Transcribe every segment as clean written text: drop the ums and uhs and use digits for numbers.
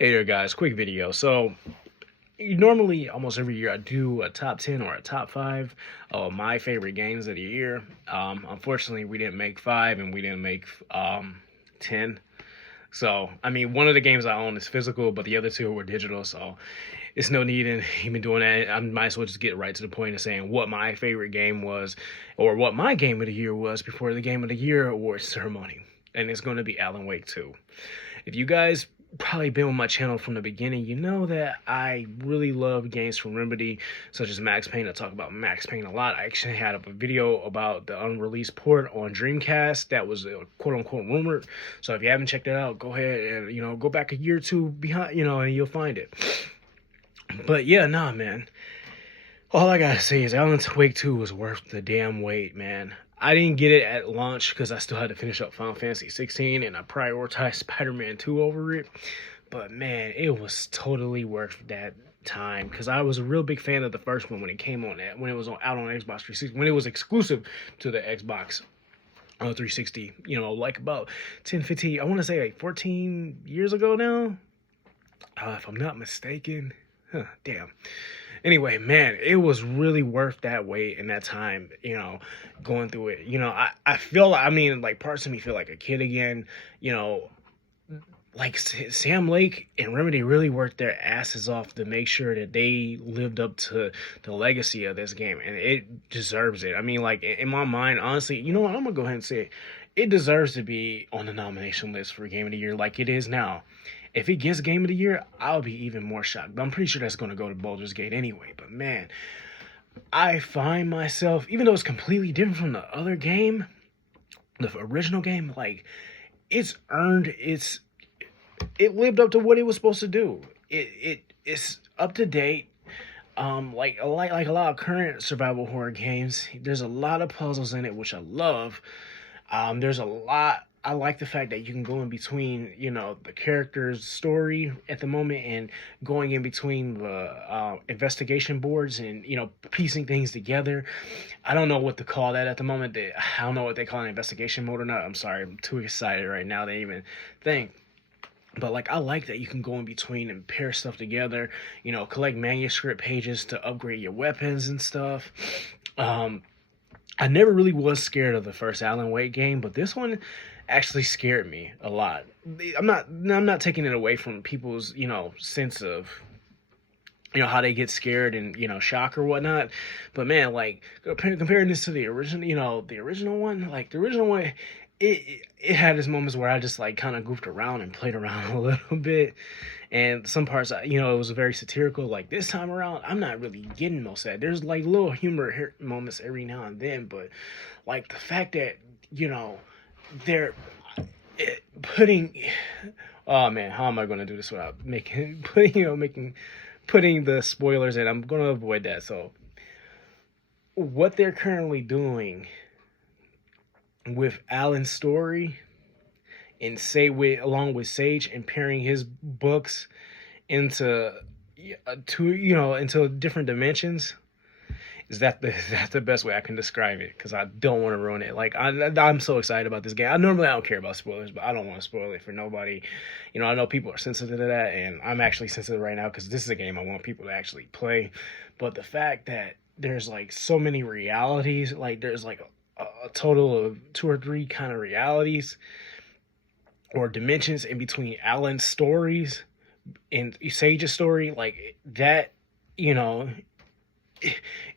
Hey there, guys. Quick video. So, normally, almost every year, I do a top 10 or a top 5 of my favorite games of the year. Unfortunately, we didn't make 5 and we didn't make 10. So, I mean, one of the games I own is physical, but the other two were digital. So, it's no need in even doing that. I might as well just get right to the point of saying what my favorite game was or what my game of the year was before the Game of the Year award ceremony. And it's going to be Alan Wake 2. If you guys probably been on my channel from the beginning, you know that I really love games from Remedy, such as Max Payne. I talk about Max Payne a lot. I actually had a video about the unreleased port on Dreamcast that was quote-unquote rumored. So if you haven't checked it out, go ahead and, go back a year or two behind, and you'll find it. But yeah, nah, man. All I gotta say is Alan Wake 2 was worth the damn wait, man. I didn't get it at launch because I still had to finish up Final Fantasy 16 and I prioritized Spider-Man 2 over it. But man, it was totally worth that time because I was a real big fan of the first one when it came on that, when it was out on Xbox 360, when it was exclusive to the Xbox 360, like about 10, 15, I want to say like 14 years ago now, if I'm not mistaken. Damn. Anyway, man, it was really worth that wait and that time, going through it. I feel, like parts of me feel like a kid again, like Sam Lake and Remedy really worked their asses off to make sure that they lived up to the legacy of this game, and it deserves it. I mean, like, in my mind, honestly, you know what, I'm gonna go ahead and say it. It deserves to be on the nomination list for Game of the Year like it is now. If it gets Game of the Year, I'll be even more shocked. But I'm pretty sure that's going to go to Baldur's Gate anyway. But man, I find myself, even though it's completely different from the other game, the original game, like, it's earned its, it lived up to what it was supposed to do. It's up to date. Like a lot of current survival horror games, there's a lot of puzzles in it, which I love. There's a lot. I like the fact that you can go in between, the character's story at the moment and going in between the investigation boards and, piecing things together. I don't know what to call that at the moment. I don't know what they call an investigation mode or not. I'm sorry. I'm too excited right now to even think. But, like, I like that you can go in between and pair stuff together, collect manuscript pages to upgrade your weapons and stuff. I never really was scared of the first Alan Wake game, but this one actually scared me a lot. I'm not taking it away from people's, sense of, how they get scared and, shock or whatnot. But man, like, comparing this to the original, the original one, it had its moments where I just, like, kind of goofed around and played around a little bit. And some parts, it was very satirical. Like, this time around, I'm not really getting most of that. There's, like, little humor moments every now and then. But, like, the fact that, they're putting... Oh, man, how am I going to do this without putting the spoilers in? I'm going to avoid that. So, what they're currently doing with Alan's story and along with Sage and pairing his books into into different dimensions, that's the best way I can describe it, because I don't want to ruin it. Like, I'm so excited about this game. I don't care about spoilers, but I don't want to spoil it for nobody. I know people are sensitive to that, and I'm actually sensitive right now because this is a game I want people to actually play. But the fact that there's, like, so many realities, like, there's like a total of 2 or 3 kind of realities or dimensions in between Alan's stories and Sage's story, like that,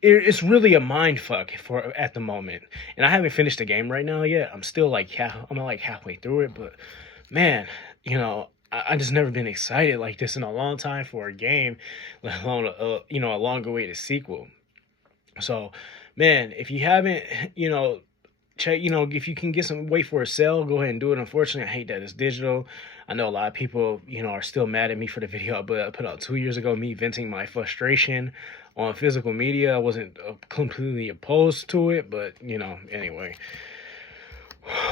it's really a mind fuck for at the moment. And I haven't finished the game right now yet. I'm still like halfway through it, but man, I just never been excited like this in a long time for a game, let alone a long awaited sequel. So, man, if you haven't, check, if you can wait for a sale, go ahead and do it. Unfortunately, I hate that it's digital. I know a lot of people, are still mad at me for the video I put out 2 years ago, me venting my frustration on physical media. I wasn't completely opposed to it, but, anyway,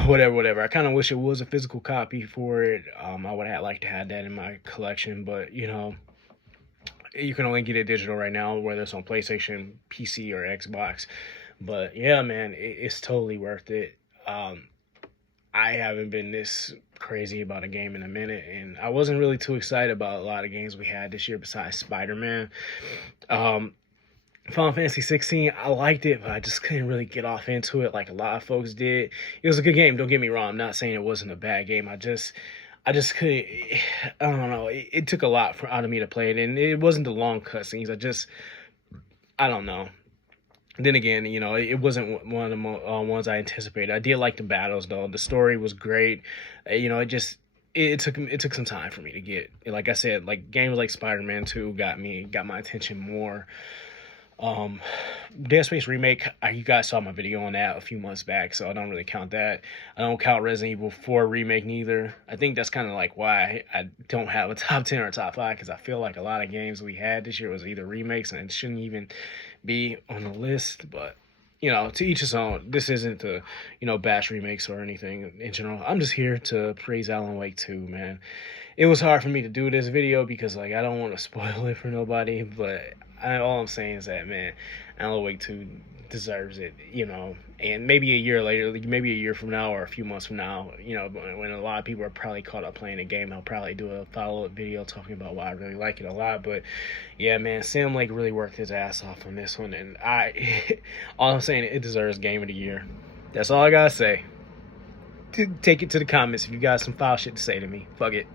whatever. I kind of wish it was a physical copy for it. I would have liked to have that in my collection, but, you can only get it digital right now, whether it's on PlayStation, PC, or Xbox. But yeah, man, it's totally worth it. I haven't been this crazy about a game in a minute, and I wasn't really too excited about a lot of games we had this year besides Spider-Man. Um, Final Fantasy 16, I liked it, but I just couldn't really get off into it like a lot of folks did. It was a good game, don't get me wrong. I'm not saying it wasn't a bad game. I just couldn't. I don't know. It took a lot out of me to play it, and it wasn't the long cutscenes. I don't know. Then again, it wasn't one of the ones I anticipated. I did like the battles though. The story was great. It took some time for me to get. Like I said, like games like Spider-Man 2 got my attention more. Um, Dead Space remake. You guys saw my video on that a few months back, so I don't really count that. I don't count Resident Evil 4 remake neither. I think that's kind of like why I don't have a top 10 or top 5, because I feel like a lot of games we had this year was either remakes and it shouldn't even be on the list. But to each his own. This isn't to bash remakes or anything in general. I'm just here to praise Alan Wake 2, man. It was hard for me to do this video because like I don't want to spoil it for nobody, but all I'm saying is that, man, Alan Wake 2 deserves it, and maybe a year later, like maybe a year from now or a few months from now, when a lot of people are probably caught up playing the game, I'll probably do a follow-up video talking about why I really like it a lot. But yeah, man, Sam Lake really worked his ass off on this one, and all I'm saying, it deserves Game of the Year. That's all I gotta say. Take it to the comments if you got some foul shit to say to me. Fuck it.